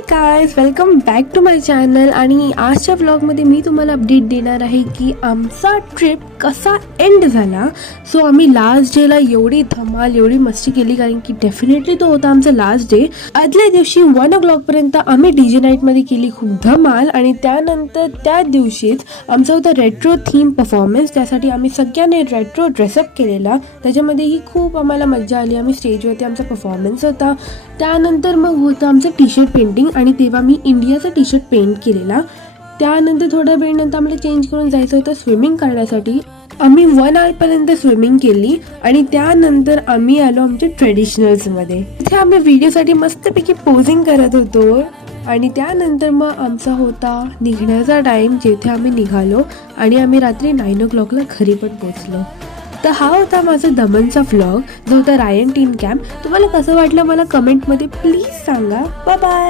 Guys, welcome back to my channel. आणि आजच्या व्लॉगमध्ये मी तुम्हाला अपडेट देणार आहे की आमचा ट्रिप कसा एंड झाला. सो आम्ही लास्ट डेला एवढी धमाल एवढी मस्ती केली, कारण की डेफिनेटली तो होता आमचा लास्ट डे. आदल्या दिवशी 1 o'clock पर्यंत आम्ही DJ नाईटमध्ये केली खूप धमाल. आणि त्यानंतर त्या दिवशीच आमचा होता रेट्रो थीम परफॉर्मन्स. त्यासाठी आम्ही सगळ्यांनी रेट्रो ड्रेसअप केलेला. त्याच्यामध्येही खूप आम्हाला मजा आली. आम्ही स्टेजवरती आमचा परफॉर्मन्स होता. त्यानंतर मग होतं आमचं टी शर्ट पेंटिंग, आणि तेव्हा मी इंडियाचा टी शर्ट पेंट केलेला. त्यानंतर थोड्या वेळनंतर आम्हाला चेंज करून जायचं होतं स्विमिंग करण्यासाठी. आम्ही 1 hour पर्यंत स्विमिंग केली आणि त्यानंतर आम्ही आलो आमच्या ट्रेडिशनल्समध्ये. इथे आम्ही व्हिडिओसाठी मस्तपैकी पोझिंग करत होतो. आणि त्यानंतर मग आमचा होता निघण्याचा टाईम, जिथे आम्ही निघालो आणि आम्ही रात्री 9 o'clock घरी पण पोचलो. तर हा होता माझा दमनचा व्लॉग, जो होता रायन टीन कॅम्प. तुम्हाला कसं वाटलं मला कमेंटमध्ये प्लीज सांगा. Bye bye.